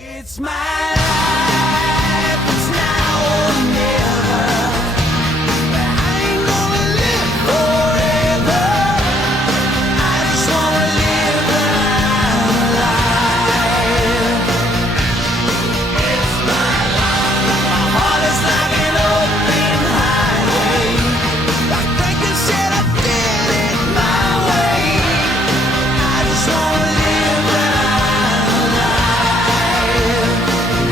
It's my life, it's now or never. I ain't gonna live forever. I just wanna live life. It's my life. My heart is like an open highway. Like Franklin said, I did it my way. I just wanna live life.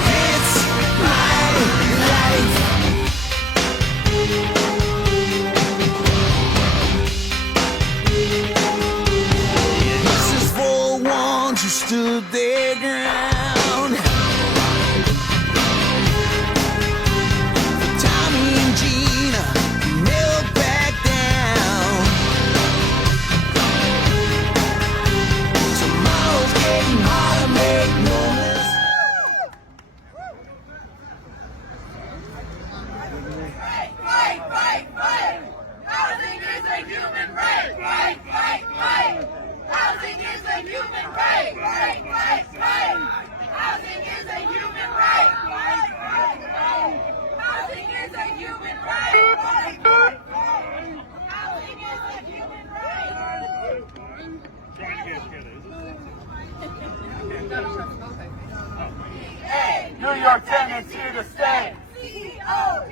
It's my life. This is for ones who stood their ground. For Tommy and Gina, who never back down. Tomorrow's getting harder, make no mistake. Fight, fight, fight! Housing is a human right! Fight, fight, fight! Housing is a human right! Fight, fight, fight! Housing is a human right! Fight, fight, fight! Housing is a human right! Fight, fight, fight! Housing is a human right! New York tenants here to stay. COPA!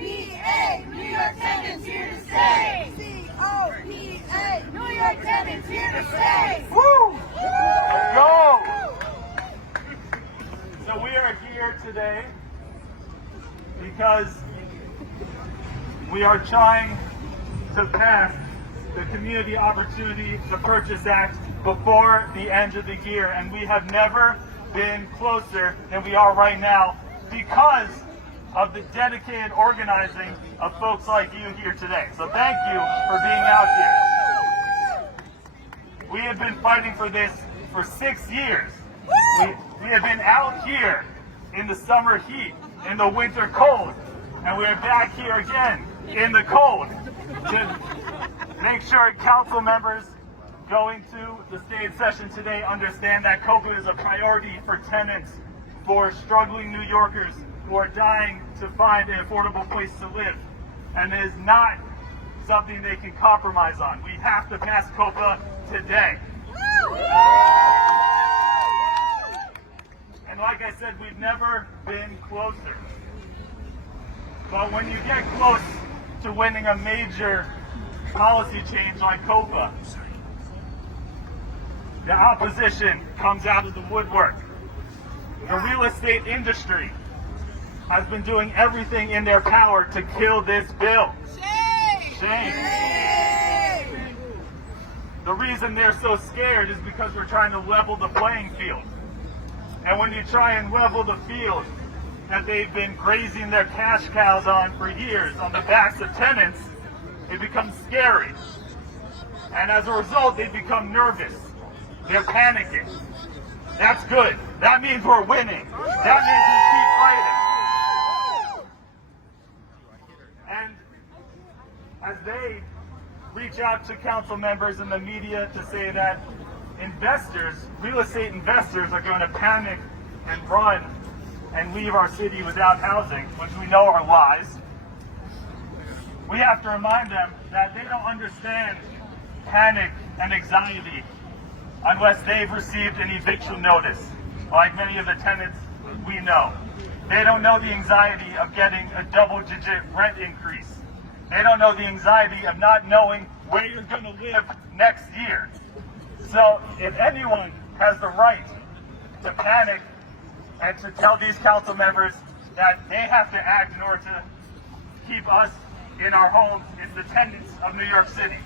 New York tenants here to stay! COPA! New York tenants here to stay! Woo! Let's go! So we are here today because we are trying to pass the Community Opportunity to Purchase Act before the end of the year, and we have never been closer than we are right now because of the dedicated organizing of folks like you here today. So thank you for being out here. We have been fighting for this for 6 years. We have been out here in the summer heat, in the winter cold, and we are back here again in the cold to make sure council members going to the state session today understand that COPA is a priority for tenants, for struggling New Yorkers who are dying to find an affordable place to live, and it is not something they can compromise on. We have to pass COPA today. And like I said, we've never been closer. But when you get close to winning a major policy change like COPA, the opposition comes out of the woodwork. The real estate industry has been doing everything in their power to kill this bill. Shame. The reason they're so scared is because we're trying to level the playing field. And when you try and level the field that they've been grazing their cash cows on for years on the backs of tenants, it becomes scary. And as a result, they become nervous. They're panicking. That's good. That means we're winning. That means we keep fighting. And as they reach out to council members and the media to say that investors, real estate investors, are going to panic and run and leave our city without housing, which we know are lies, we have to remind them that they don't understand panic and anxiety unless they've received an eviction notice, like many of the tenants we know. They don't know the anxiety of getting a double-digit rent increase. They don't know the anxiety of not knowing where you're going to live next year. So if anyone has the right to panic and to tell these council members that they have to act in order to keep us in our homes, it's the tenants of New York City.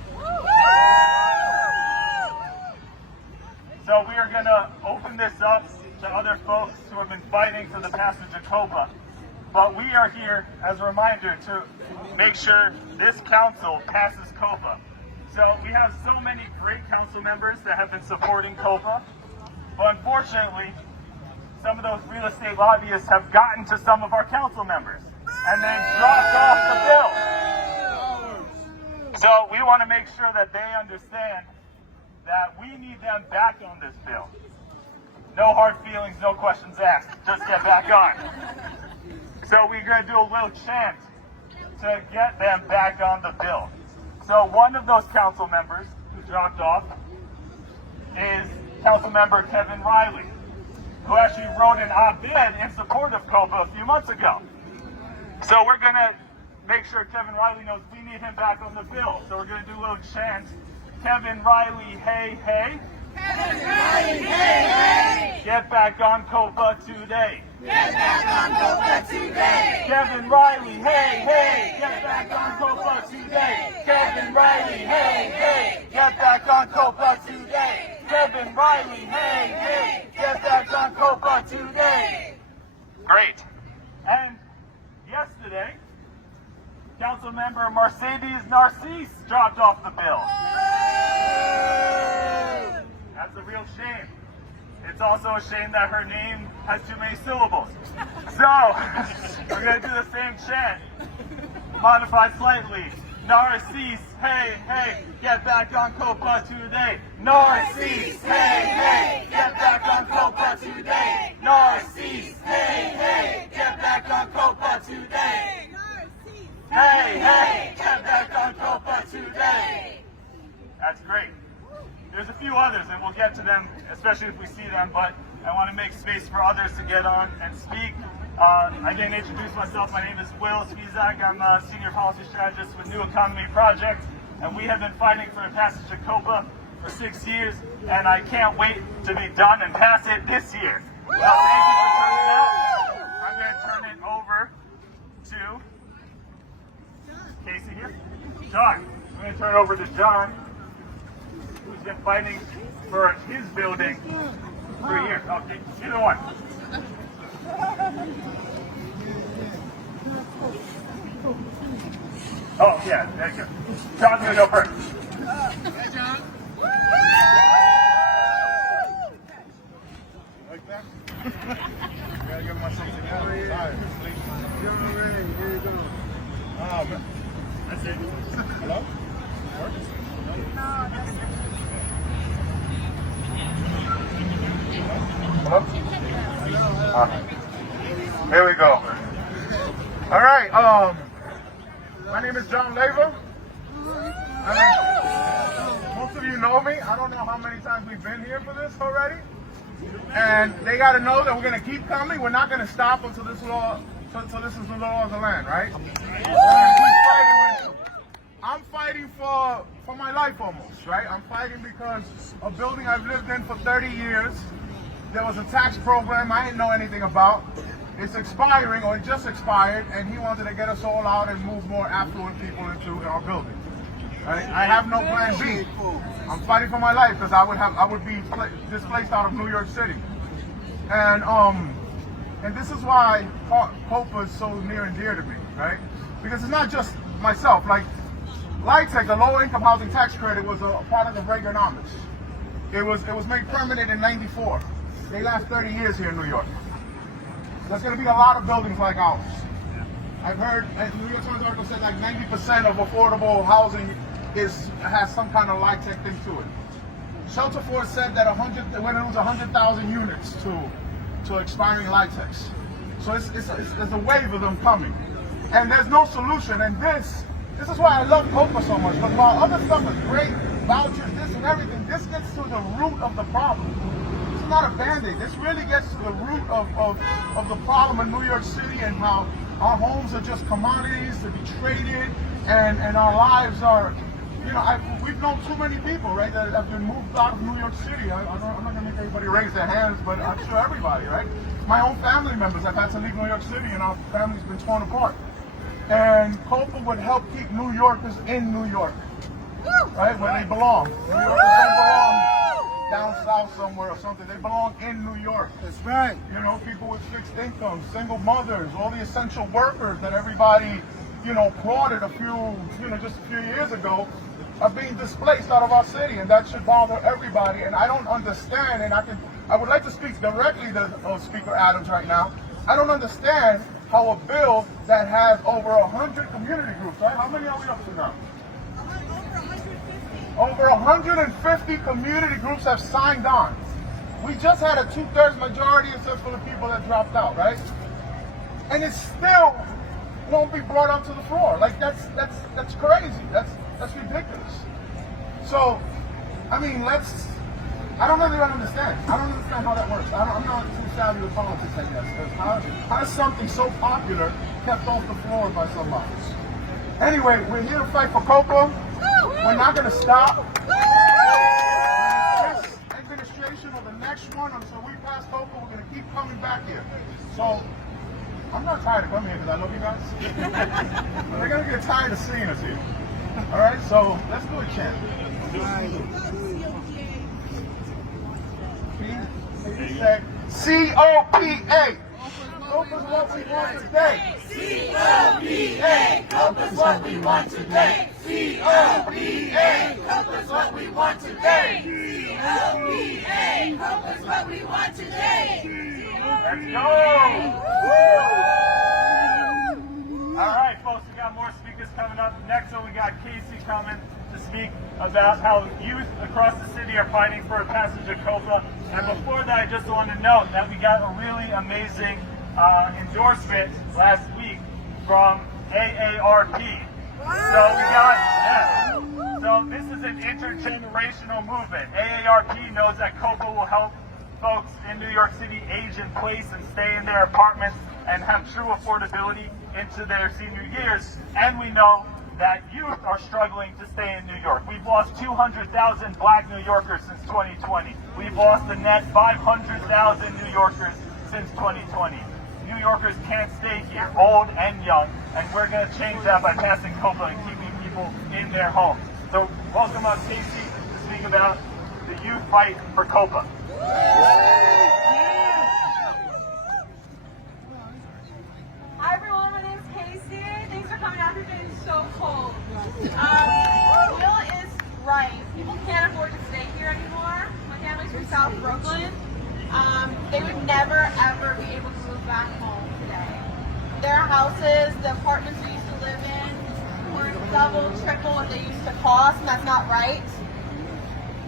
So we are going to open this up to other folks who have been fighting for the passage of COPA. But we are here as a reminder to make sure this council passes COPA. So we have so many great council members that have been supporting COPA. But unfortunately, some of those real estate lobbyists have gotten to some of our council members and then dropped off the bill. So we want to make sure that they understand that we need them back on this bill. No hard feelings, no questions asked. Just get back on. So we're going to do a little chant to get them back on the bill. So one of those council members who dropped off is Council Member Kevin Riley, who actually wrote an op-ed in support of COPA a few months ago. So we're going to make sure Kevin Riley knows we need him back on the bill. So we're going to do a little chant. Kevin Riley, hey, hey. Kevin Riley, hey, hey. Get back on COPA today. Get back on COPA today. Kevin Riley, hey, hey. Get back on COPA today. Kevin Riley, hey, hey. Get back on COPA today. Kevin Riley, hey, hey. Get back on COPA today. Great. And yesterday, Councilmember Mercedes Narcisse dropped off the bill. That's a real shame. It's also a shame that her name has too many syllables. So, we're going to do the same chant, modified slightly. Narcisse, hey, hey, get back on COPA today. Narcisse, hey, hey, get back on COPA today. Narcisse, hey, hey, get back on COPA today. Hey, hey, get back on COPA today. That's great. There's a few others, and we'll get to them, especially if we see them, but I want to make space for others to get on and speak. I didn't introduce myself. My name is Will Spizak. I'm a Senior Policy Strategist with New Economy Project, and we have been fighting for the passage of COPA for 6 years, and I can't wait to be done and pass it this year. So thank you for turning out. I'm going to turn it over to Casey here. John. I'm going to turn it over to John, who's been fighting for his building for years. Okay, either one. Oh, yeah, there you go. John's going to go first. Hey, John. Like that? Gotta get myself together. I'm tired. Here you go. Oh, man. That's it. Hello? Hello? Here we go. All right. My name is John Leva. Most of you know me. I don't know how many times we've been here for this already. And they got to know that we're going to keep coming. We're not going to stop until this law, until this is the law of the land, right? I'm fighting for my life almost, right? I'm fighting because a building I've lived in for 30 years, there was a tax program I didn't know anything about. It's expiring, or it just expired, and he wanted to get us all out and move more affluent people into our building. Right? I have no plan B. I'm fighting for my life because I would be displaced out of New York City. And this is why COPA is so near and dear to me, right? Because it's not just myself. Like, LIHTC, the low-income housing tax credit, was a product of Reaganomics. It was made permanent in '94. They last 30 years here in New York. There's going to be a lot of buildings like ours. I've heard, as New York Times article said, like 90% of affordable housing has some kind of LIHTC thing to it. Shelter Force said that we're going to lose 100,000 units to expiring LIHTCs. So there's a wave of them coming. And there's no solution. And this is why I love COPA so much. But while other stuff is great, vouchers, this and everything, this gets to the root of the problem. It's not a Band-Aid. This really gets to the root of the problem in New York City, and how our homes are just commodities to be traded, and our lives are, we've known too many people, right, that have been moved out of New York City. I'm not going to make everybody raise their hands, but I'm sure everybody, right? My own family members have had to leave New York City, and our family's been torn apart. And COPA would help keep New Yorkers in New York, right, where they belong. New Yorkers don't belong down south somewhere or something. They belong in New York. That's right. People with fixed incomes, single mothers, all the essential workers that everybody, applauded just a few years ago, are being displaced out of our city, and that should bother everybody. And I don't understand, and I would like to speak directly to Speaker Adams right now. I don't understand how a bill that has over 100 community groups, right? How many are we up to now? Over 150. Over 150 community groups have signed on. We just had a 2/3 majority except for the people that dropped out, right? And it still won't be brought up to the floor. Like that's crazy. That's ridiculous. So, I mean, I don't really understand. I don't understand how that works. I'm not too savvy with politics, I guess. Because how is something so popular kept off the floor by somebody? Anyway, we're here to fight for COPA. We're not going to stop. This administration or the next one, until we pass COPA, we're going to keep coming back here. So, I'm not tired of coming here because I love you guys. But they're going to get tired of seeing us here. All right, so let's do a chant. COPA. COPA's what we want today. COPA, COPA's what we want today. COPA, COPA's what we want today. COPA, COPA's what we want today. Let's go! All right, folks, we got more speakers coming up. Next one, we got Casey coming to speak about how youth across the city are fighting for a passage of COPA. And before that, I just want to note that we got a really amazing endorsement last week from AARP. So we got, so this is an intergenerational movement. AARP knows that COPA will help folks in New York City age in place and stay in their apartments and have true affordability into their senior years. And we know that youth are struggling to stay in New York. We've lost 200,000 black New Yorkers since 2020. We've lost a net 500,000 New Yorkers since 2020. New Yorkers can't stay here, old and young, and we're going to change that by passing COPA and keeping people in their homes. So welcome up Casey to speak about the youth fight for COPA. Hi everyone, my name is Casey. Thanks for coming out here today. It's so cold. Will is right. People can't afford to stay here anymore. My family's from South Brooklyn. They would never ever be able to move back home today. Their houses, the apartments they used to live in, were double, triple what they used to cost, and that's not right.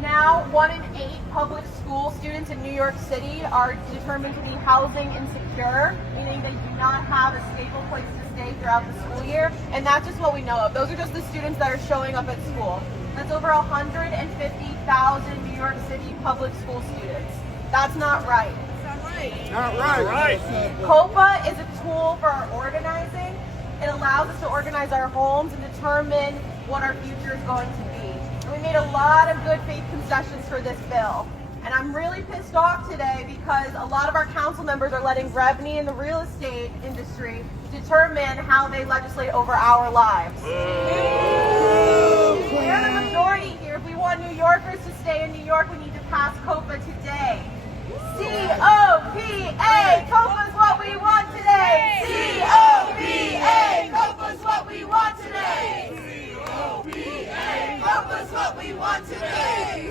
Now, 1 in 8 public school students in New York City are determined to be housing insecure, meaning they do not have a stable place to stay throughout the school year, and that's just what we know of. Those are just the students that are showing up at school. That's over 150,000 New York City public school students. That's not right. Not right. COPA is a tool for our organizing. It allows us to organize our homes and determine what our future is going to be. And we made a lot of good faith concessions for this bill. And I'm really pissed off today because a lot of our council members are letting revenue in the real estate industry determine how they legislate over our lives. We're the majority here. If we want New Yorkers to stay in New York, we need to pass COPA today. COPA, COPA's what we want today. COPA, COPA's what we want today. COPA, COPA's what we want today.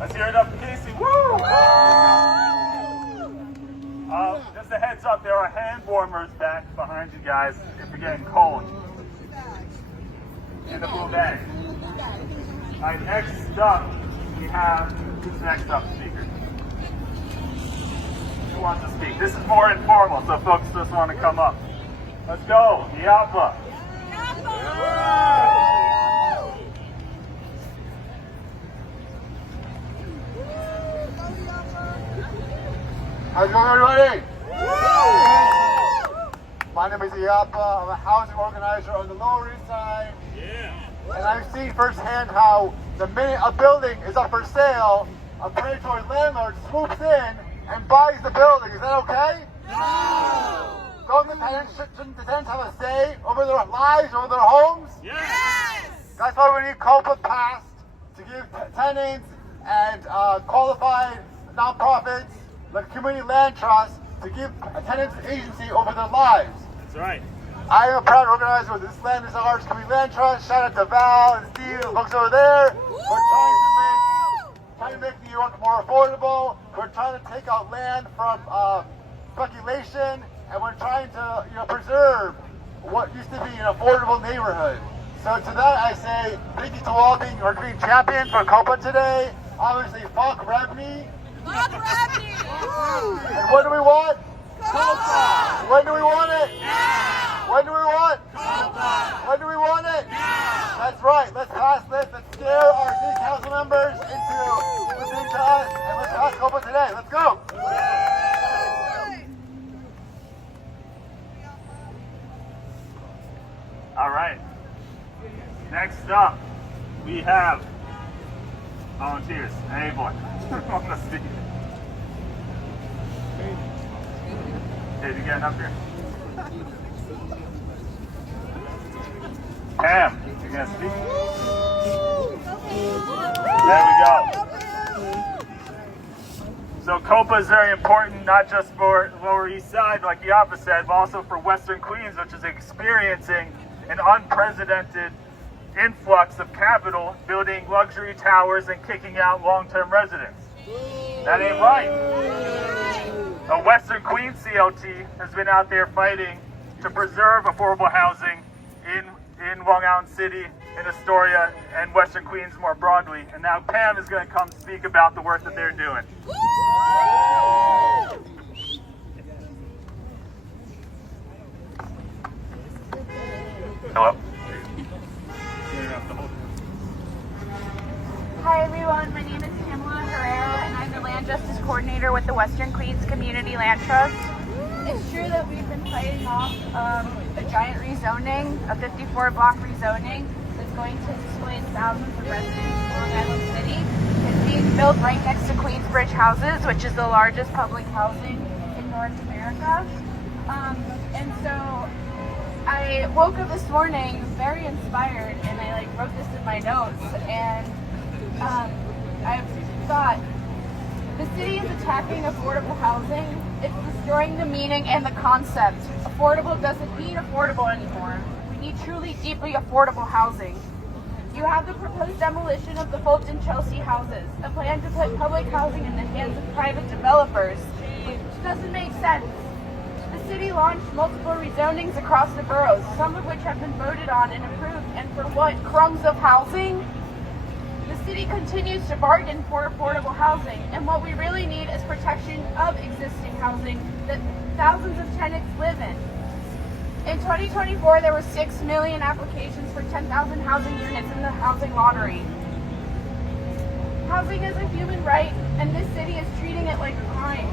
Let's hear it up for Casey. Woo! Just a heads up, there are hand warmers back behind you guys if you're getting cold. In the blue bag. All right, next up, we have, who's next up speaker? Who wants to speak? This is more informal, so folks just want to come up. Let's go, Yapa. How's it going, everybody? My name is Yapa. I'm a housing organizer on the Lower East Side. And I've seen firsthand how the minute a building is up for sale, a predatory landlord swoops in and buys the building. Is that okay? No! Don't the tenants have a say over their lives, over their homes? Yes! That's why we need COPA passed to give tenants and qualified nonprofits like Community Land Trust to give tenants agency over their lives. That's right. I am a proud organizer with This Land Is Ours Community Land Trust. Shout out to Val and Steve and the folks over there. We're trying to make New York more affordable. We're trying to take out land from speculation, and we're trying to preserve what used to be an affordable neighborhood. So to that I say thank you to all being champions for COPA today. Obviously, fuck Rebney. Fuck Rebney! And what do we want? COPA! When do we want it? Now! When do we want? COPA! When do we want it? Now! That's right. Let's pass this. Let's scare our city council members into listening to us, and let's pass COPA today. Let's go. All right. Next up, we have volunteers. Hey, boy. On the speak. Hey, you getting up here? Pam, you gonna speak? There we go. So COPA is very important, not just for Lower East Side, like the opposite said, but also for Western Queens, which is experiencing an unprecedented influx of capital, building luxury towers and kicking out long-term residents. That ain't right. A Western Queens CLT has been out there fighting to preserve affordable housing in Long Island City, in Astoria, and Western Queens more broadly. And now Pam is going to come speak about the work that they're doing. Hello. Hi everyone, my name is Pamela Herrera and I'm the Land Justice Coordinator with the Western Queens Community Land Trust. It's true that we've been fighting off a giant rezoning, a 54-block rezoning that's going to displace thousands of residents in Long Island City. It's being built right next to Queensbridge Houses, which is the largest public housing in North America. And so I woke up this morning very inspired and I wrote this in my notes, and I thought, the city is attacking affordable housing. It's destroying the meaning and the concept. Affordable doesn't mean affordable anymore. We need truly, deeply affordable housing. You have the proposed demolition of the Fulton Chelsea houses, a plan to put public housing in the hands of private developers, which doesn't make sense. The city launched multiple rezonings across the boroughs, some of which have been voted on and approved, and for what? Crumbs of housing? The city continues to bargain for affordable housing, and what we really need is protection of existing housing that thousands of tenants live in. In 2024, there were 6 million applications for 10,000 housing units in the housing lottery. Housing is a human right, and this city is treating it like a crime.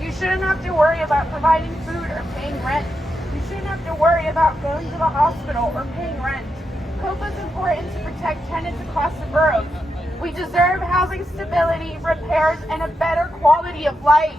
You shouldn't have to worry about providing food or paying rent. You shouldn't have to worry about going to the hospital or paying rent. COPA is important to protect tenants across the boroughs. We deserve housing stability, repairs, and a better quality of life.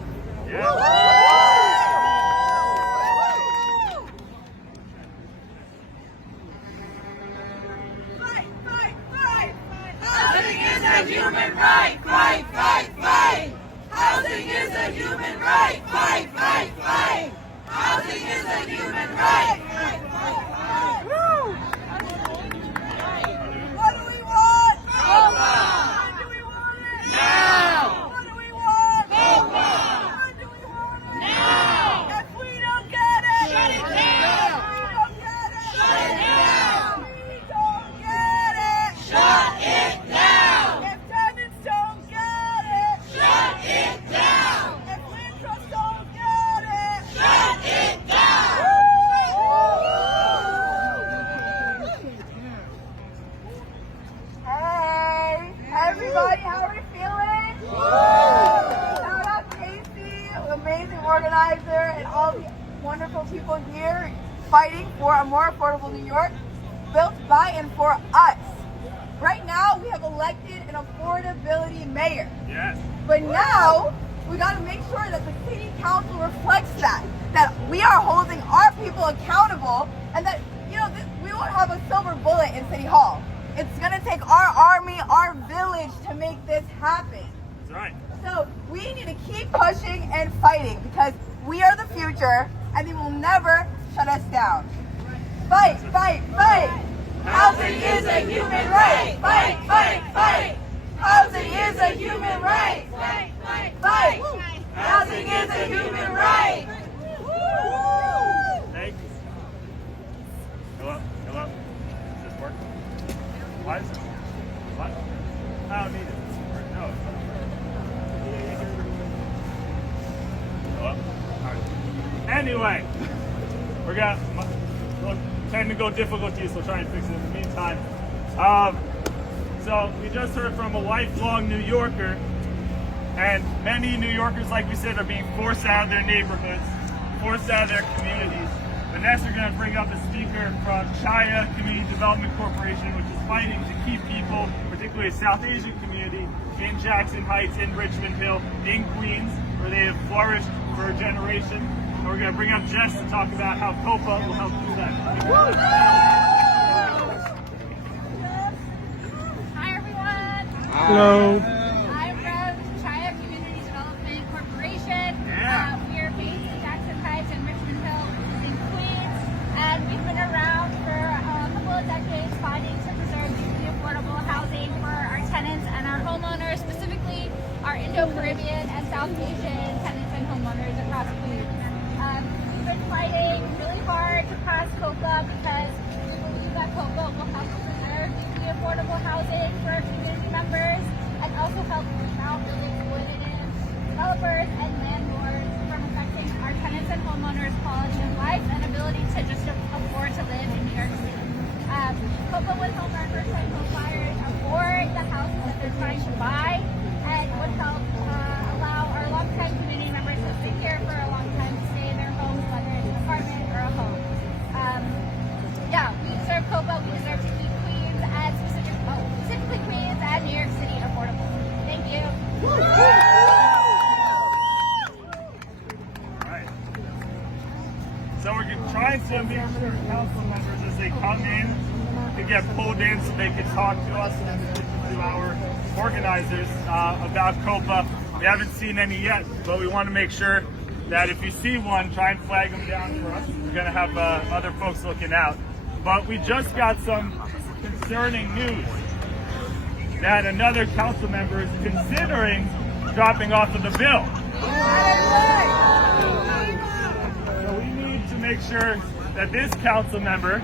Fight, fight, fight! Housing is a human right! Fight, fight, fight! Housing is a human right! Fight, fight, fight! Housing is a human right! Fight, fight, fight! What do we want? COPA! When do we want it? Now! What do we want? COPA! When do we want it? Now! If we don't get it, shut it down! If we don't get it, shut it down! If we don't get it, shut it down! If tenants don't get it, shut it down! If land trusts don't get it, shut it down! Hey, everybody, how are we feeling? Shout out Casey, amazing organizer, and all the wonderful people here fighting for a more affordable New York, built by and for us. Right now, we have elected an affordability mayor. Yes. But now, we got to make sure that the city council reflects that we are holding our people accountable, and that, we won't have a silver bullet in City Hall. It's going to take our army, our village to make this happen. That's right. So we need to keep pushing and fighting, because we are the future and they will never shut us down. Fight, fight, fight! Housing is a human right! Fight, fight, fight! Housing is a human right! Fight, fight, fight! Housing is a human right! Thank you. Hello? Hello? Is this working? Why is it? What? I don't need it. No, it's not. Anyway, we're gonna technical difficulties, so try and fix it in the meantime. So we just heard from a lifelong New Yorker, and many New Yorkers, like we said, are being forced out of their neighborhoods, forced out of their communities. But next we're going to bring up a speaker from Chaya Community Development Corporation, which is fighting to keep people, particularly the South Asian community, in Jackson Heights, in Richmond Hill, in Queens, where they have flourished for a generation. And we're going to bring up Jess to talk about how COPA will help do that. Hi everyone. Hello. I'm from Chaya Community Development Corporation. Yeah. We are based in Jackson Heights and Richmond Hill, which is in Queens, and we've been around for a couple of decades fighting to preserve the affordable housing for our tenants and our homeowners, specifically our Indo-Caribbean and South Asian tenants and homeowners across Queens. We've been fighting really hard to pass COPA because we believe that COPA will help preserve the affordable housing for our community members and also help push out really exploitative developers and landlords from affecting our tenants and homeowners' quality of life and ability to just afford to live in New York City. COPA would help our first-time home buyers afford the houses that they're trying to buy and would help allow our long-time community members who have been here for a long time to stay in their homes, whether it's an apartment or a home. Yeah, we deserve COPA. We deserve to keep Queens and specifically Queens and New York City affordable. Thank you. Right. So we're trying to make sure council members, as they come in, can get pulled in so they can talk to us and to our organizers about COPA. We haven't seen any yet, but we want to make sure that if you see one, try and flag them down for us. We're going to have other folks looking out. But we just got some concerning news that another council member is considering dropping off of the bill. So we need to make sure that this council member,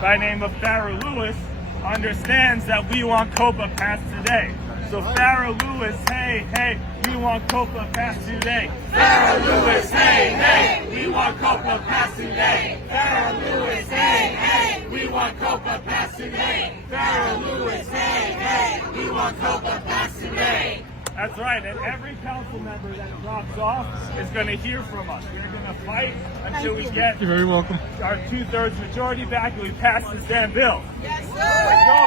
by name of Farrah Lewis, understands that we want COPA passed today. So Farrah Lewis, hey, we want COPA passed today. Farrah Lewis, hey, we want COPA passed today. Farrah Lewis, hey, we want COPA passed today. Farrah Lewis, hey, we want COPA passed today. That's right, and every council member that drops off is going to hear from us. We're going to fight until we get You're very welcome. our 2/3 majority back and we pass this damn bill. Yes, sir. Let's go. All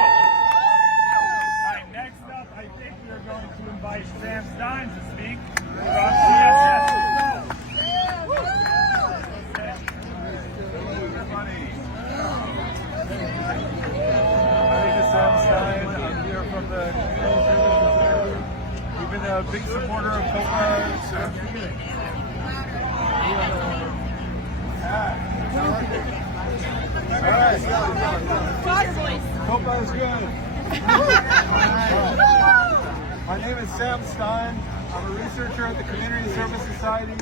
right, next up, I think we are going to invite Sam Stein to speak from CSS. My name is Sam Stein. I'm here from the Community Services Authority. We've been a big supporter of COPA since the beginning. COPA is good. My name is Sam Stein. I'm a researcher at the Community Service Society.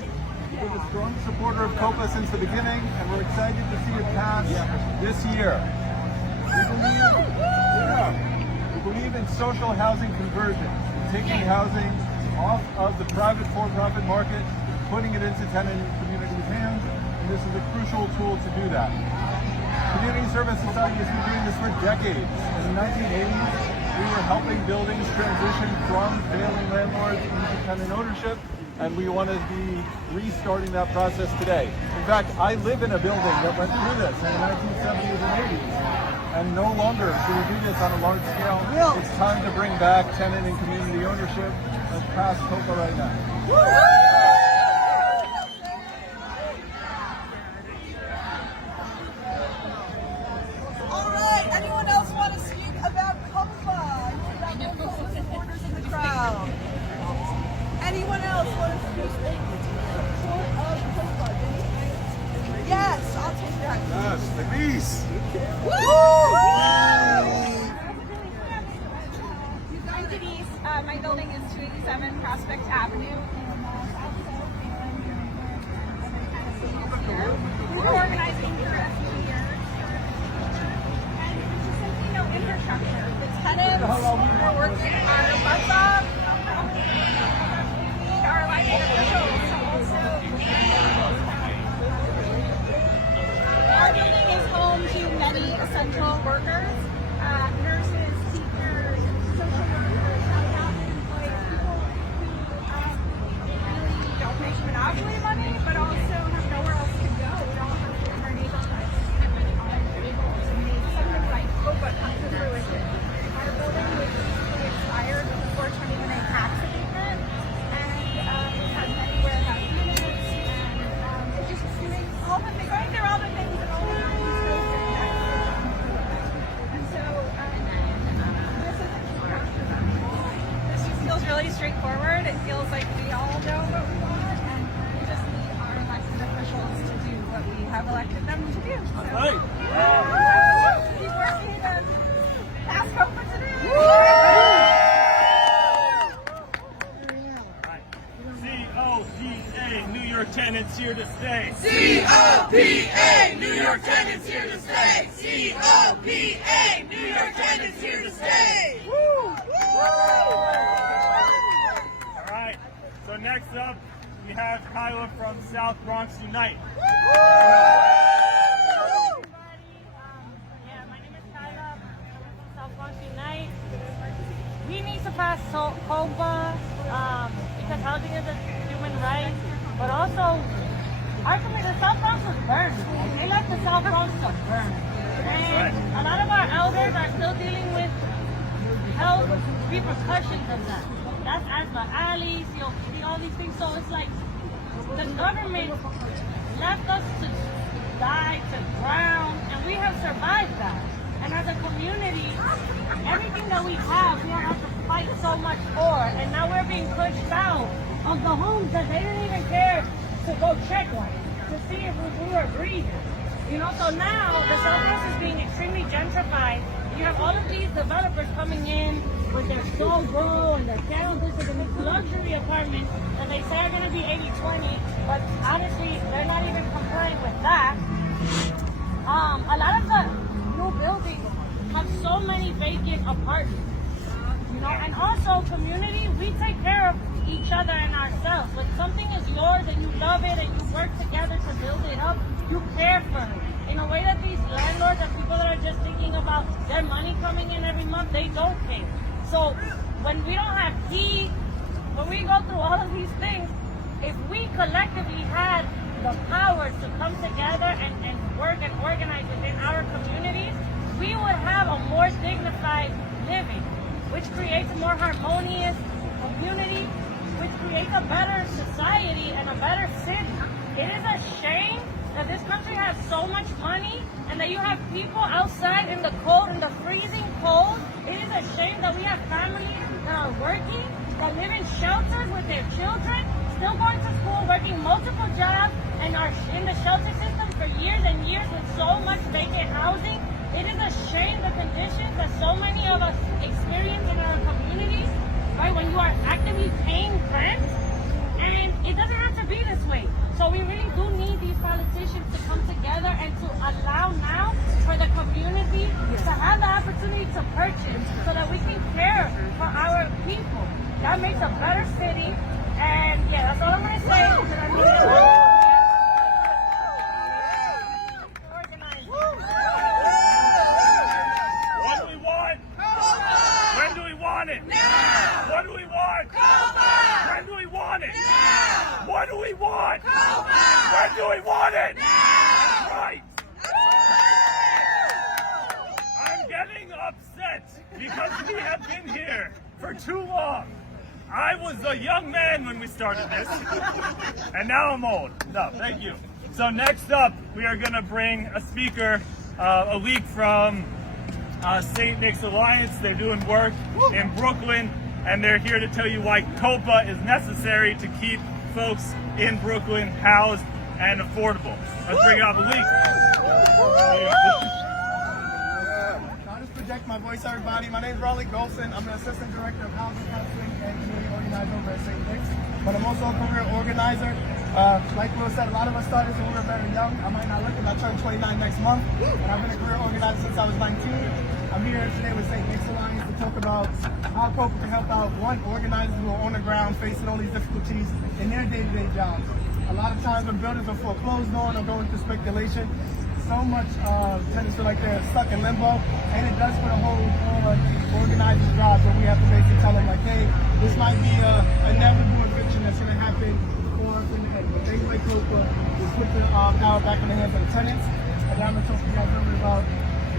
We've been a strong supporter of COPA since the beginning, and we're excited to see it pass this year. We believe in social housing conversion, taking housing off of the private for-profit market, putting it into tenant and community hands, and this is a crucial tool to do that. Community Service Society has been doing this for decades. In the 1980s, we were helping buildings transition from failing landlords into tenant ownership, and we want to be restarting that process today. In fact, I live in a building that went through this in the 1970s and 80s, and no longer do we do this on a large scale. It's time to bring back tenant and community ownership. Let's pass COPA right now. All right. Anyone else want to speak about COPA? I see that local supporters in the crowd. Anyone else want to speak in support of COPA? Yes, I'll take that. Yes, the beast. I'm Denise. My building is 287 Prospect Avenue. We've been organizing for a few years. And there's just simply no infrastructure. The tenants are working our butts off. We need our elected officials to also really straightforward. It feels like we all know what we want, and we just need our elected officials to do what we have elected them to do. So, keep working and pass COPA today. COPA, New York tenants here to stay. COPA, New York tenants here to stay. COPA, New York tenants here to stay. All right, so next up, we have Kyla from South Bronx Unite. My name is Kyla from South Bronx Unite. We need to pass COPA because housing is a human right, but also our community, the South Bronx was burned. They left the South Bronx to burn. And a lot of our elders are still dealing with health repercussions of that. That's asthma, alleys, COPD, all these things. So it's like the government left us to die, to drown, and we have survived that. And as a community, everything that we have to fight so much for. And now we're being pushed out of the homes that they didn't even care to go check on, to see if we were breathing. You know, so now the South Bronx is being extremely gentrified. You have all of these developers coming in with their Soul Grow and their townhouses and these luxury apartments that they say are going to be 80-20, but honestly, they're not even complying with that. A lot of the new buildings have so many vacant apartments, you know, and also community, we take care of each other and ourselves. When something is yours and you love it and you work together to build it up, you care for it. In a way that these landlords and people that are just thinking about their money coming in every month, they don't care. So when we don't have heat, when we go through all of these things, if we collectively had the power to come together and work and organize within our communities, we would have a more dignified living, which creates a more harmonious community, which creates a better society and a better city. It is a shame that this country has so much money and that you have people outside in the cold, in the freezing cold. It is a shame that we have families that are working, that live in shelters with their children, still going to school, working multiple jobs, and are in the shelter system for years and years with so much vacant housing. It is a shame the conditions that so many of us experience in our communities, right, when you are actively paying rent, and it doesn't have to be this way. So we really do need these politicians to come together and to allow now for the community to have the opportunity to purchase so that we can care for our people. That makes a better city, and yeah, that's all I'm going to say. What do we want? When do we want it? Now! What do we want? COPA! When do we want it? Now! What do we want? COPA! When do we want it? Now! That's right. I'm getting upset because we have been here for too long. I was a young man when we started this, and now I'm old. No, thank you. So next up, we are going to bring a speaker, a week from St. Nick's Alliance. They're doing work in Brooklyn, and they're here to tell you why COPA is necessary to keep folks in Brooklyn housed and affordable. Let's bring up a week. I'll just project my voice, everybody. My name is Raleigh Golson. I'm the Assistant Director of Housing Counseling and Community Organizer over at St. Nick's. But I'm also a career organizer. Like Will said, a lot of us started when we were very young. I might not look it, I turned 29 next month. And I've been a career organizer since I was 19. I'm here today with St. Nick's Alliance to talk about how COPA can help out organizers who are on the ground facing all these difficulties in their day-to-day jobs. A lot of times when buildings are foreclosed on or going through speculation, so much tenants feel like they're stuck in limbo, and it does put a hold on organizers' jobs where we have to basically tell them, like, hey, this might be a inevitable eviction that's going to happen for us in the end. But things like COPA will put the power back in the hands of the tenants. And I'm going to talk to you guys a little bit about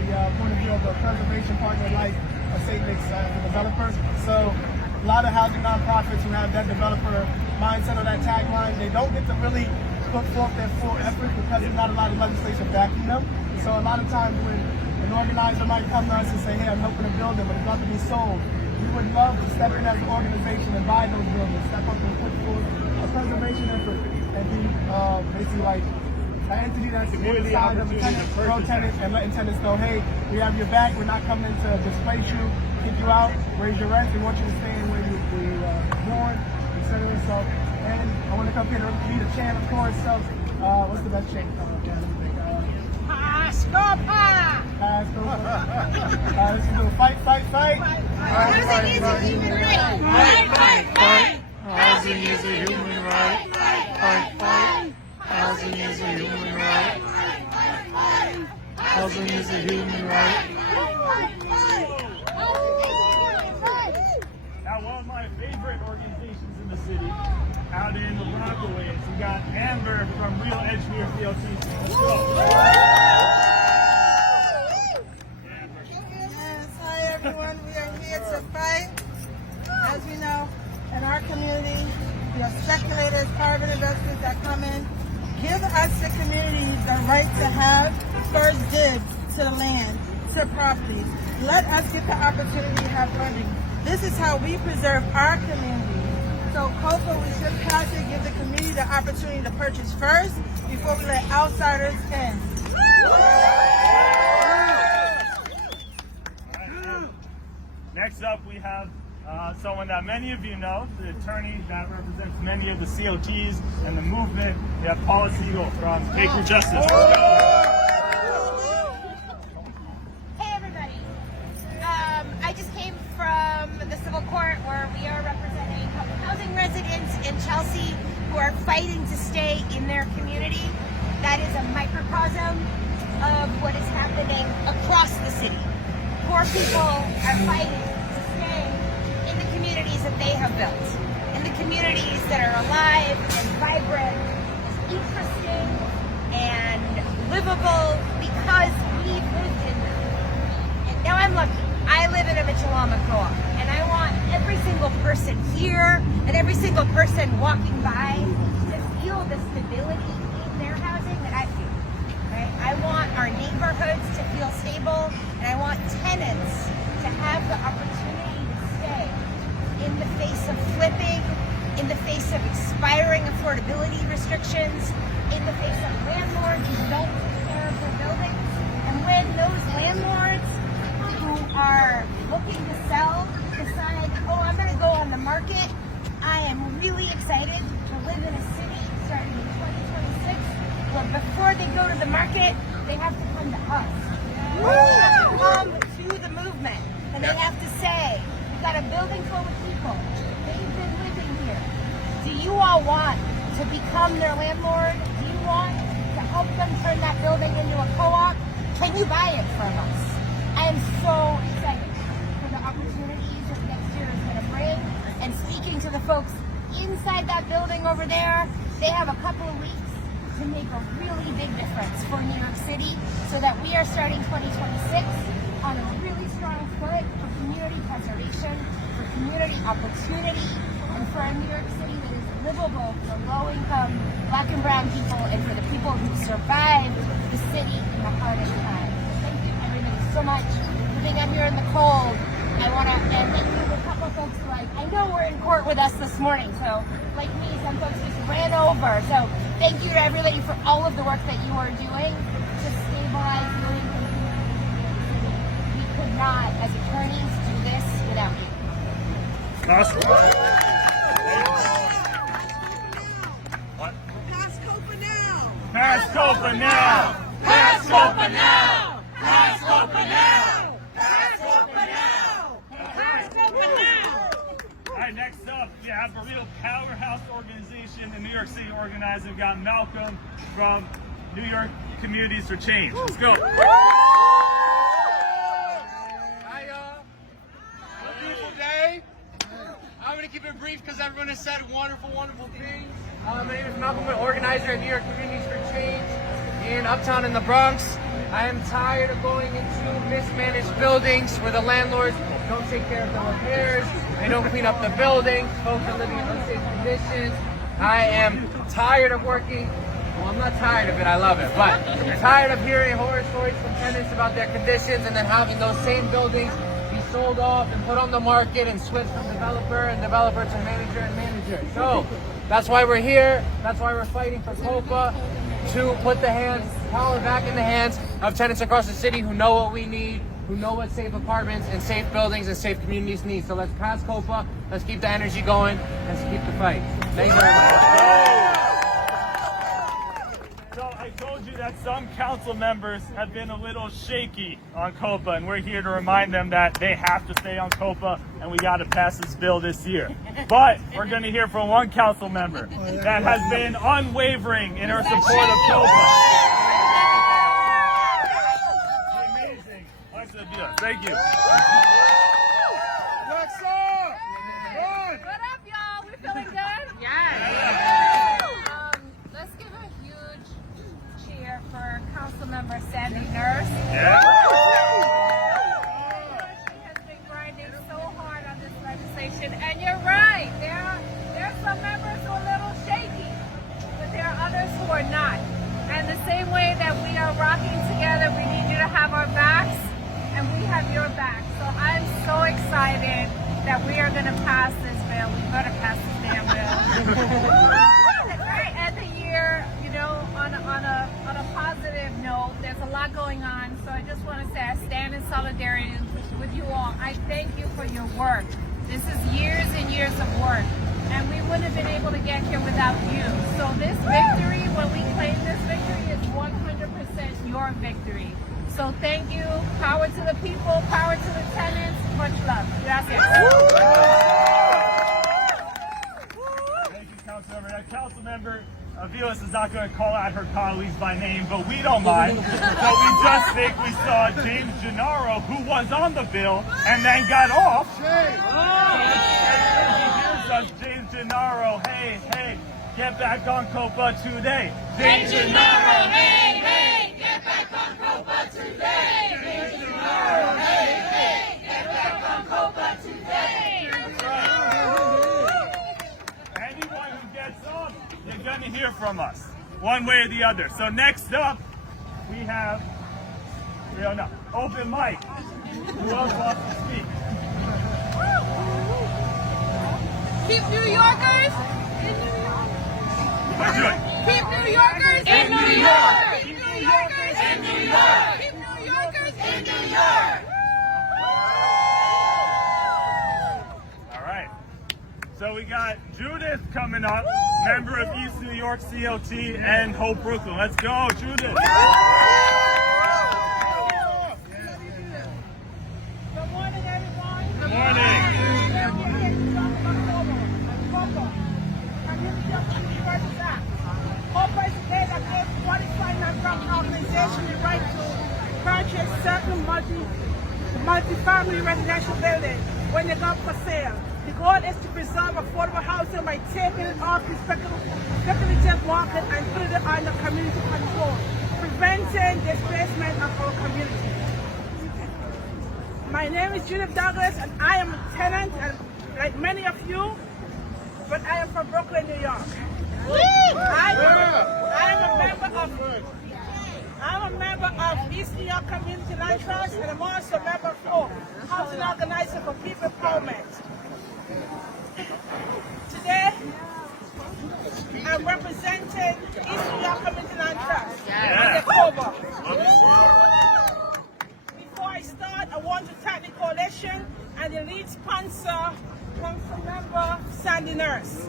the point of view of the preservation partner life of St. Nick's for developers. So a lot of housing nonprofits who have that developer mindset or that tagline, they don't get to really put forth their full effort because there's not a lot of legislation backing them. So a lot of times when an organizer might come to us and say, hey, I'm helping to build it, but it's about to be sold, we would love to step in as an organization and buy those buildings, step up and put forth a preservation effort and be basically like an entity that's Community inside of the opportunity tenant, to purchase pro tenants, and letting tenants know, hey, we have your back, we're not coming to displace you, kick you out, raise your rent, we want you to stay in where you were born, etc. So, and I want to come here to lead a chant, of course. So, what's the best chant? COPA! Pass COPA. This is a fight, fight, fight. Housing is a human right. Fight, fight, fight. Housing is a human right. Fight, fight. Housing is a human right. Housing is a human right. Now, one of my favorite organizations in the city, out in the Rockaways, we got Amber from Real Engineer CLTs. Let's go. Yes, hi everyone. We are here to fight. As we know, in our community, we have speculators, private investors that come in, give us the community the right to have first dibs to the land, to properties. Let us get the opportunity to have funding. This is how we preserve our community. So COPA, we should pass it, give the community the opportunity to purchase first before we let outsiders in. Next up, we have someone that many of you know, the attorney that represents many of the CLTs and the movement. We have Paula Siegel from Baker Justice. Hey everybody. I just came from the civil court where we are representing public housing residents in Chelsea who are fighting to stay in their community. That is a microcosm of what is happening across the city. Poor people are fighting to stay in the communities that they have built, in the communities that are alive and vibrant, interesting and livable because we've lived in them. And now I'm lucky. I live in a Mitchell-Lama co-op, and I want every single person here and every single person walking by to feel the stability in their housing that I feel. Right? I want our neighborhoods to feel stable, and I want tenants to have the opportunity to stay in the face of flipping, in the face of expiring affordability restrictions, in the face of landlords who don't take care of their buildings. And when those landlords who are looking to sell decide, oh, I'm going to go on the market, I am really excited to live in a city starting in 2026 where before they go to the market, they have to come to us. They have to come to the movement, and they have to say, we've got a building full of people. They've been living here. Do you all want to become their landlord? Do you want to help them turn that building into a co-op? Can you buy it from us? I am so excited for the opportunities that next year is going to bring. And speaking to the folks inside that building over there, they have a couple of weeks to make a really big difference for New York City so that we are starting 2026 on a really strong foot for community preservation, for community opportunity, and for a New York City that is livable for low-income Black and brown people and for the people who survived the city in the hardest time. Thank you everybody so much for being out here in the cold. I want to, and thank you to a couple of folks who I know were in court with us this morning, so like me, some folks just ran over. So thank you to everybody for all of the work that you are doing to stabilize low-income communities. We could not, as attorneys, do this without you. Pass COPA now! Pass COPA now! Pass COPA now! Pass COPA now! Pass COPA now! Pass COPA now! All right, next up, we have a real powerhouse organization in New York City organized. We've got Malcolm from New York Communities for Change. Let's go. Hi, y'all. A beautiful day. I'm going to keep it brief because everyone has said wonderful, wonderful things. My name is Malcolm, an organizer at New York Communities for Change in Uptown in the Bronx. I am tired of going into mismanaged buildings where the landlords don't take care of the repairs, they don't clean up the building, folks are living in unsafe conditions. I am tired of working. Well, I'm not tired of it, I love it, but I'm tired of hearing horror stories from tenants about their conditions and then having those same buildings be sold off and put on the market and switched from developer and developer to manager and manager. So that's why we're here. That's why we're fighting for COPA, to put power back in the hands of tenants across the city who know what we need, who know what safe apartments and safe buildings and safe communities need. So let's pass COPA, let's keep the energy going, let's keep the fight. Thanks very much. So I told you that some council members have been a little shaky on COPA, and we're here to remind them that they have to stay on COPA and we got to pass this bill this year. But we're going to hear from one council member that has been unwavering in her support of COPA. Amazing. Alexa, do that. Thank you. What up, y'all? We feeling good? Yes. Let's give a huge cheer for Councilmember Sandy Nurse. She has been grinding so hard on this legislation, and you're right. There are some members who are a little shaky, but there are others who are not. And the same way that we are rocking together, we need you to have our backs, and we have your backs. So I'm so excited that we are going to pass this bill. We better pass this damn bill. Right at the year, you know, on a positive note, there's a lot going on. So I just want to say I stand in solidarity with you all. I thank you for your work. This is years and years of work, and we wouldn't have been able to get here without you. So this victory, when we claim this victory, is 100% your victory. So thank you. Power to the people, power to the tenants. Much love. Gracias. Thank you, Councilmember. Now, Councilmember Vilas is not going to call out her colleagues by name, but we don't mind. So we just think we saw James Gennaro, who was on the bill and then got off. James Gennaro, hey, get back on COPA today. James Gennaro, hey, get back on COPA today. James Gennaro, hey, get back on COPA today. Anyone who gets up, you're going to hear from us, one way or the other. So next up, we have, open mic. Who else wants to speak? Keep New Yorkers in New York. Let's do it. Keep New Yorkers in New York. Keep New Yorkers in New York. Keep New Yorkers in New York. All right. So we got Judith coming up, member of East New York CLT and Hope Brooklyn. Let's go, Judith. Good morning, everyone. Good morning. COPA is a day that gives qualified non-profit organizations the right to purchase certain multi-family residential buildings when they go up for sale. The goal is to preserve affordable housing by taking it off the speculative market and putting it under community control, preventing displacement of our community. My name is Judith Douglas, and I am a tenant, and like many of you, but I am from Brooklyn, New York. I'm a member of East New York Community Land Trust, and I'm also a member of Housing Organizer for People Empowerment. Today, I'm representing East New York Community Land Trust and the COPA. Before I start, I want to thank the coalition and the lead sponsor, Councilmember Sandy Nurse.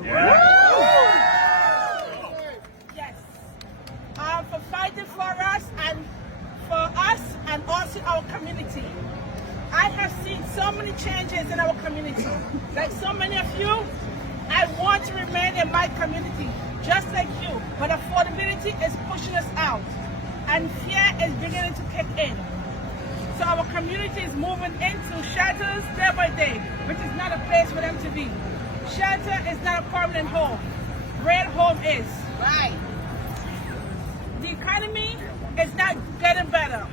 For fighting for us and also our community. I have seen so many changes in our community. Like so many of you, I want to remain in my community, just like you. But affordability is pushing us out, and fear is beginning to kick in. So our community is moving into shelters day by day, which is not a place for them to be. Shelter is not a permanent home. Real home is. Right. The economy is not getting better,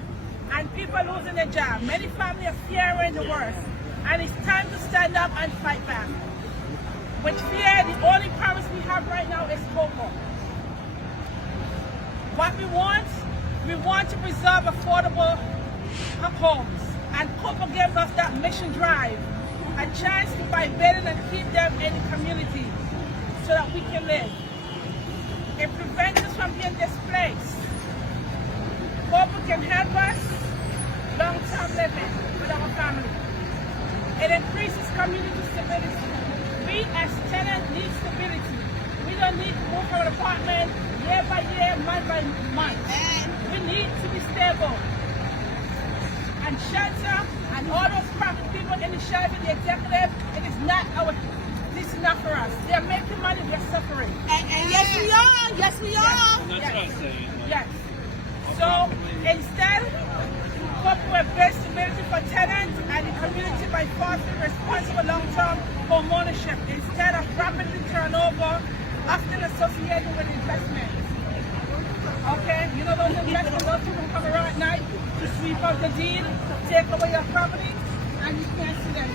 and people are losing their job. Many families are fearing the worst, and it's time to stand up and fight back. With fear, the only promise we have right now is COPA. What we want to preserve affordable homes And COPA gives us that mission drive, a chance to buy better and keep them in the community so that we can live. It prevents us from being displaced. COPA can help us long-term living with our family. It increases community stability. We as tenants need stability. We don't need to move from an apartment year by year, month by month. We need to be stable. And shelter and all those private people in the shelter, the executive, this is not for us. They're making money, we're suffering. And yes, we are. Yes, we are. That's what I'm saying. Yes. So instead, COPA will build stability for tenants and the community by fostering responsible long-term homeownership instead of rapidly turnover, often associated with investments. Okay, you know those investors, those people come around at night to sweep up the deed, take away your property, and you can't see them.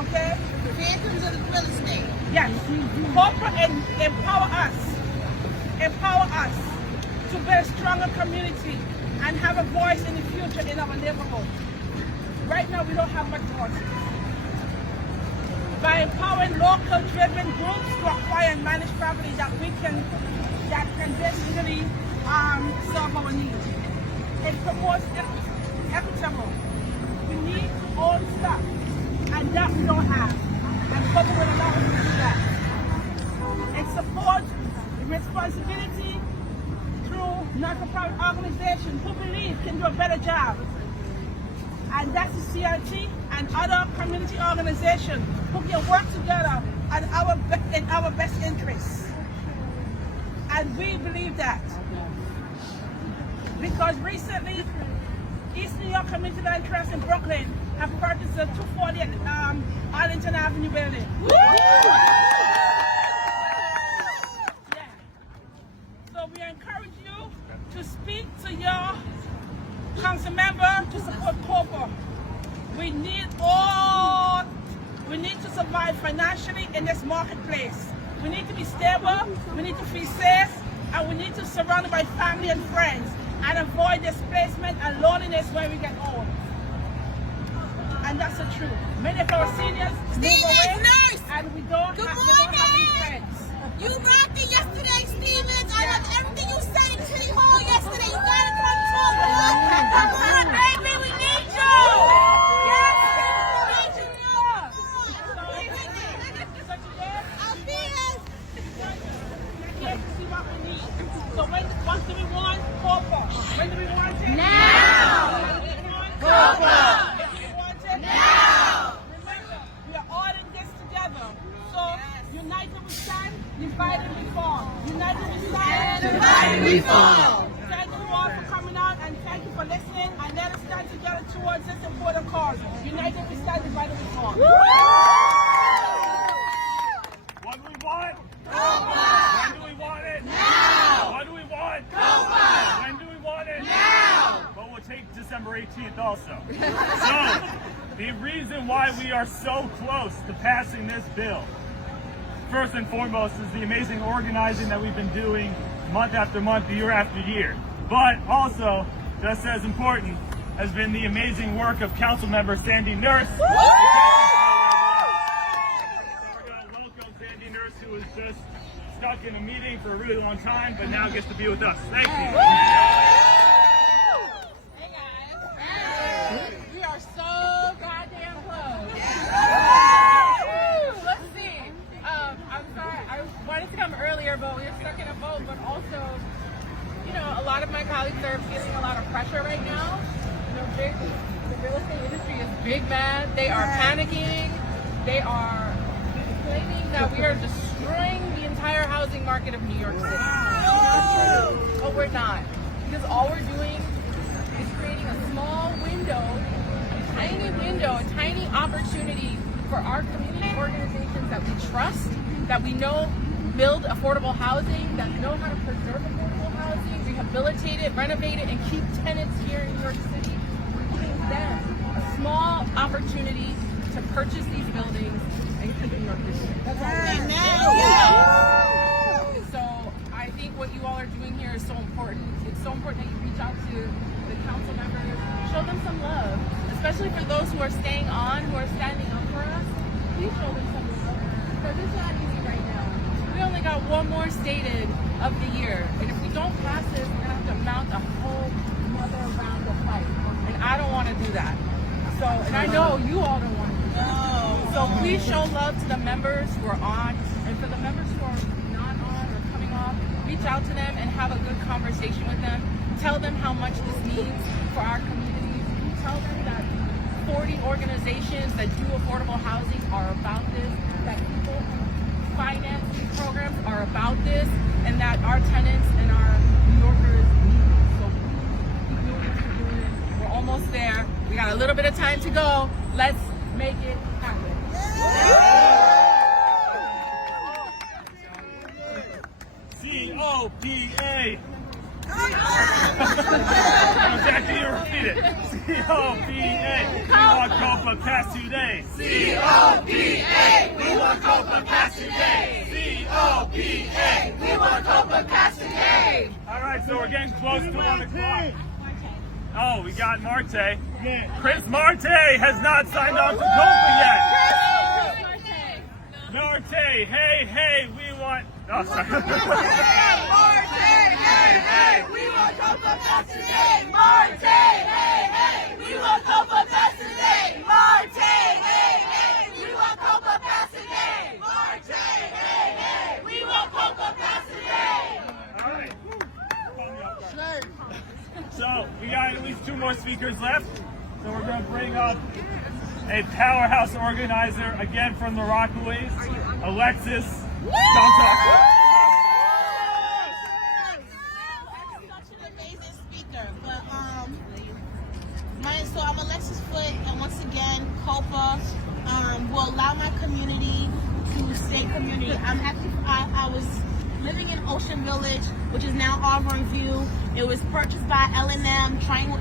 Okay? Victims of the real estate. Yes. COPA empower us to build a stronger community and have a voice in the future in our neighborhood. Right now, we don't have much voice. By empowering local-driven groups to acquire and manage property that can basically serve our needs. It promotes equitable. We need to own stuff, and that we don't have. And COPA will allow us to do that. It supports responsibility through not-for-profit organizations who believe can do a better job. And that's the CLT and other community organizations who can work together in our best interests. And we believe that. Because recently, East New York Community Land Trust in Brooklyn have purchased a 240 Arlington Avenue building. So we encourage you to speak to your council member to support COPA. We need to survive financially in this marketplace. We need to be stable, we need to feel safe, and we need to surround by family and friends and avoid displacement and loneliness when we get old. And that's the truth. Many of our seniors move away and we don't have any friends. You rocked it yesterday, Stevens. I loved everything you said in City Hall yesterday. You gotta come talk. Come on, baby, we need you. Yes, we need you. I'll be here. Here to see what we need. So what do we want? COPA. When do we want it? Now. When do we want it? COPA. When do we want it? Now. Remember, we are all in this together. So united we stand, divided we fall. United we stand, divided we fall. Thank you all for coming out and thank you for listening. And let us stand together towards this important cause. United we stand, divided we fall. What do we want? COPA. When do we want it? Now. What do we want? COPA. When do we want it? Now. But we'll take December 18th also. So, the reason why we are so close to passing this bill, first and foremost, is the amazing organizing that we've been doing month after month, year after year. But also, just as important, has been the amazing work of Council Member Sandy Nurse. We're going to welcome Sandy Nurse, who was just stuck in a meeting for a really long time, but now gets to be with us. Thank you. Hey guys. We are so goddamn close. Woo! Let's see. I'm sorry. I wanted to come earlier, but we were stuck in a vote. But also, you know, a lot of my colleagues are feeling a lot of pressure right now. You know, the real estate industry is big mad. They are panicking. They are claiming that we are destroying the entire housing market of New York City. But we're not. Because all we're doing is creating a small window, a tiny opportunity for our community organizations that we trust, that we know build affordable housing, that know how to preserve affordable housing, rehabilitate it, renovate it, and keep tenants here in New York City. We're giving them a small opportunity to purchase these buildings and keep New York City. So I think what you all are doing here is so important. It's so important that you reach out to the council members, show them some love, especially for those who are staying on, who are standing up for us, please show them some love. Because it's not easy right now. We only got one more stated of the year. And if we don't pass this, we're going to have to mount a whole another round of fight. And I don't want to do that. So, and I know you all don't want to do that. So please show love to the members who are on. And for the members who are not on or coming off, reach out to them and have a good conversation with them. Tell them how much this means for our communities. Tell them that 40 organizations that do affordable housing are about this, that people financing programs are about this, and that our tenants and our New Yorkers need it. So please keep doing what you're doing. We're almost there. We got a little bit of time to go. Let's make it happen. COPA. Jackie, you repeat it. COPA. We want COPA past today. COPA, we want COPA passed today. COPA, we want COPA passed today. All right, so we're getting close to 1 o'clock. Oh, we got Marte. Chris Marte has not signed on to COPA yet. Marte, hey, we want... Oh, sorry. Hey, we want COPA passed today. Marte, hey, we want COPA passed today. Marte, hey, we want COPA passed today. Marte, hey, we want COPA passed today. All right. So we got at least 2 more speakers left. So we're going to bring up a powerhouse organizer, again from the Rockaways, Alexis. Don't talk. Such an amazing speaker, but so I'm Alexis Foot, and once again, COPA will allow my community to stay community. I'm happy. I was living in Ocean Village, which is now Auburn View. It was purchased by L&M, Triangle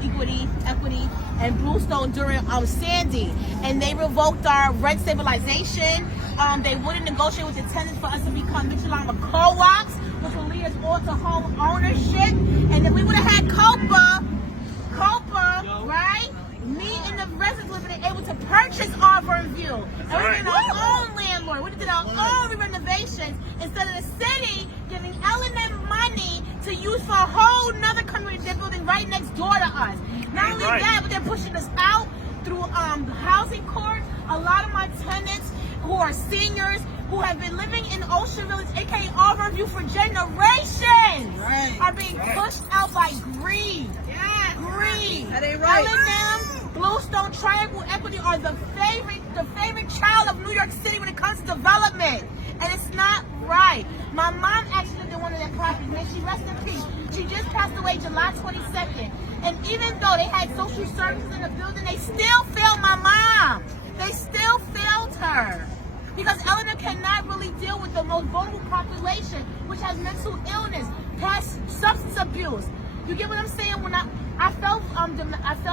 Equity, and Bluestone during Sandy, and they revoked our rent stabilization. They wouldn't negotiate with the tenants for us to become Michelin co-ops, which will lead us all to home ownership. And then we would have had COPA, right? Me and the residents would have been able to purchase Auburn View. And we would have been our own landlord. We would have did our own renovations instead of the city giving L&M money to use for a whole nother community they're building right next door to us. Not only that, but they're pushing us out through housing court. A lot of my tenants who are seniors who have been living in Ocean Village, aka Auburn View, for generations, are being pushed out by greed. Greed. That ain't right. L&M, Bluestone, Triangle Equity are the favorite child of New York City when it comes to development, and it's not right. My mom actually lived in one of their properties. May she rest in peace. She just passed away July 22nd, and even though they had social services in the building, they still failed my mom. They still failed her. Because L&M cannot really deal with the most vulnerable population, which has mental illness, past substance abuse. You get what I'm saying? When I fell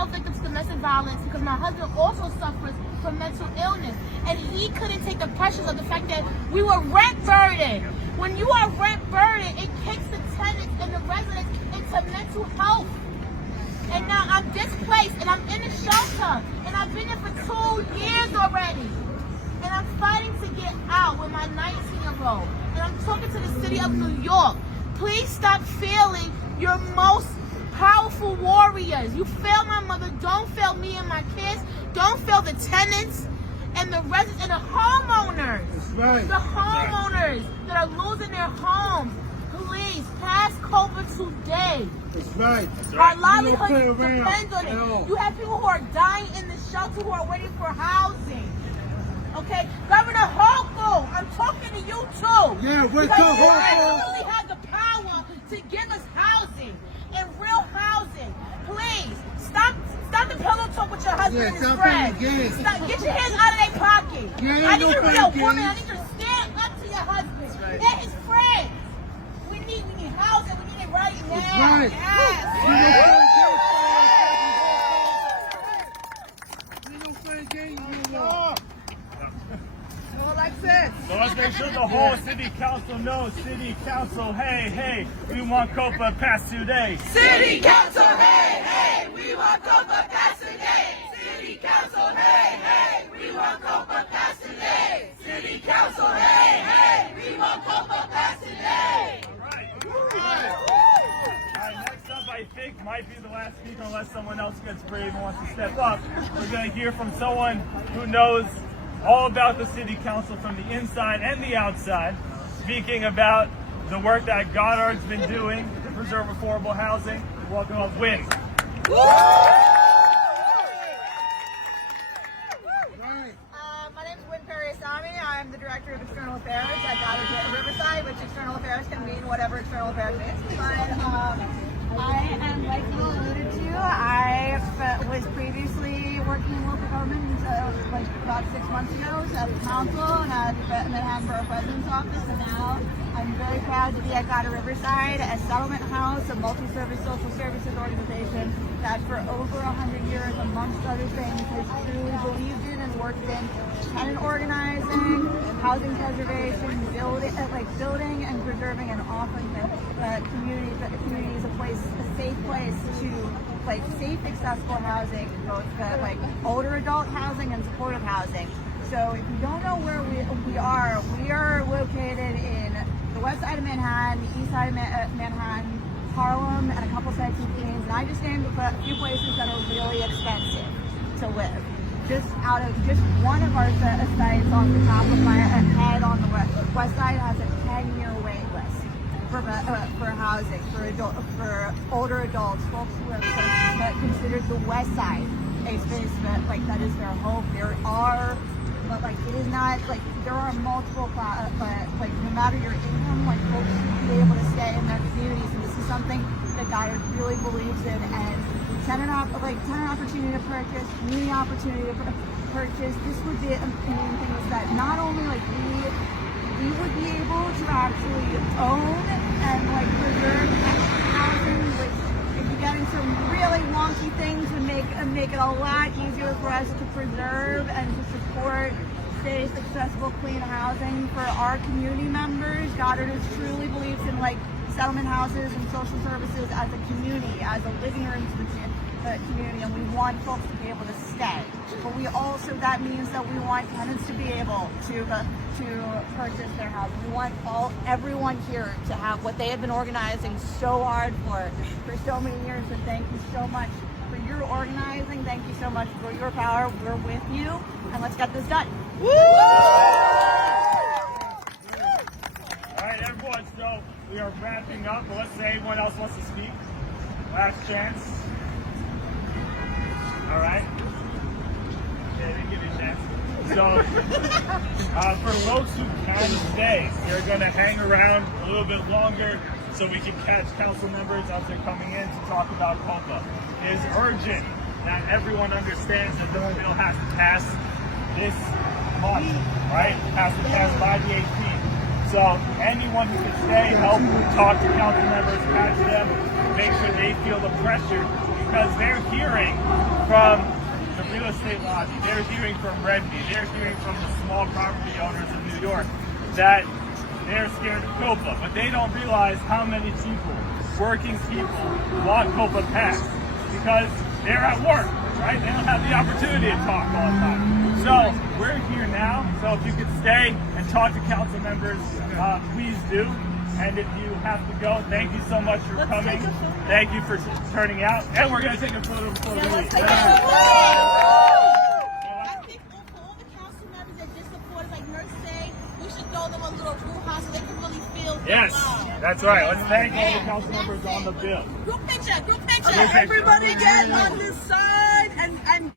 victim to domestic violence because my husband also suffers from mental illness, and he couldn't take the pressures of the fact that we were rent burdened. When you are rent burdened, it kicks the tenants and the residents into mental health. And now I'm displaced and I'm in a shelter, and I've been there for 2 years already. And I'm fighting to get out with my 19-year-old. And I'm talking to the city of New York. Please stop failing your most powerful warriors. You failed my mother. Don't fail me and my kids. Don't fail the tenants and the residents and the homeowners. That's right. The homeowners that are losing their homes. Please pass COPA today. That's right. Our livelihood depends on it. You have people who are dying in the shelter who are waiting for housing. Okay, Governor Hochul, I'm talking to you too. Yeah, what's up, Hochul? You actually have the power to give us housing and real housing. Please stop the pillow talk with your husband and his friends. Stop, get your hands out of their pocket. Yeah, I need you to be a woman. I need you to stand up to your husband and his friends. We need housing. We need it right now. Right. Yes. So let's make sure the whole city council knows. City council, hey, we want COPA passed today. City council, hey, we want COPA passed today. City Council, hey, hey, we want COPA passed today. City Council, hey, hey, we want COPA passed today. Next up, I think, might be the last speaker unless someone else gets brave and wants to step up. We're going to hear from someone who knows all about the City Council from the inside and the outside, speaking about the work that Goddard's been doing to preserve affordable housing. Welcome up, Win. My name is Win Perry-Asami. I'm the Director of External Affairs at Goddard Riverside, which external affairs can mean whatever external affairs means. But I am, like you alluded to, I was previously working in local government like about 6 months ago at the council and at the Manhattan Borough President's office, and now I'm very proud to be at Goddard Riverside, a settlement house, a multi-service social services organization that for over 100 years, amongst other things, has truly believed in and worked in tenant organizing, housing preservation, building and preserving and offering communities a safe place to safe, accessible housing, both older adult housing and supportive housing. So if you don't know where we are located in the west side of Manhattan, the east side of Manhattan, Harlem, and a couple sites in Queens. And I just named a few places that are really expensive to live. Just one of our sites on the top of my head on the west side has a 10-year wait list for housing for older adults, folks who are considered the west side a space that is their home. There are, but it is not there are multiple no matter your income, folks should be able to stay in their communities, and this is something that Goddard really believes in. And tenant opportunity to purchase, community opportunity to purchase. This would be a main thing is that not only we would be able to actually own and preserve extra housing, which if you get into really wonky things would make it a lot easier for us to preserve and to support safe, accessible, clean housing for our community members. Goddard truly believes in settlement houses and social services as a community, as a living room to the community, and we want folks to be able to stay. But that means that we want tenants to be able to purchase their house. We want everyone here to have what they have been organizing so hard for so many years. And thank you so much for your organizing. Thank you so much for your power. We're with you, and let's get this done. All right, everyone, so we are wrapping up. But let's say anyone else wants to speak. Last chance. All right. Yeah, they didn't give you a chance. So, for folks who can stay, they're going to hang around a little bit longer so we can catch council members as they're coming in to talk about COPA. It is urgent that everyone understands that the bill has to pass this month, right? It has to pass by the 18th. So anyone who can stay, help talk to council members, catch them, make sure they feel the pressure, because they're hearing from the real estate lobby, they're hearing from Redby, they're hearing from the small property owners of New York that they're scared of COPA, but they don't realize how many people, working people, want COPA passed because they're at work, right? They don't have the opportunity to talk all the time. So we're here now, so if you could stay and talk to council members, please do. And if you have to go, thank you so much for coming. Thank you for turning out. And we're going to take a photo before we leave. I think for all the council members that just supported, like Nurse say, we should throw them a little brouhaha so they can really feel the Yes, love. that's right. Let's thank all the council members on the bill. Group picture, group picture. Everybody get on this side.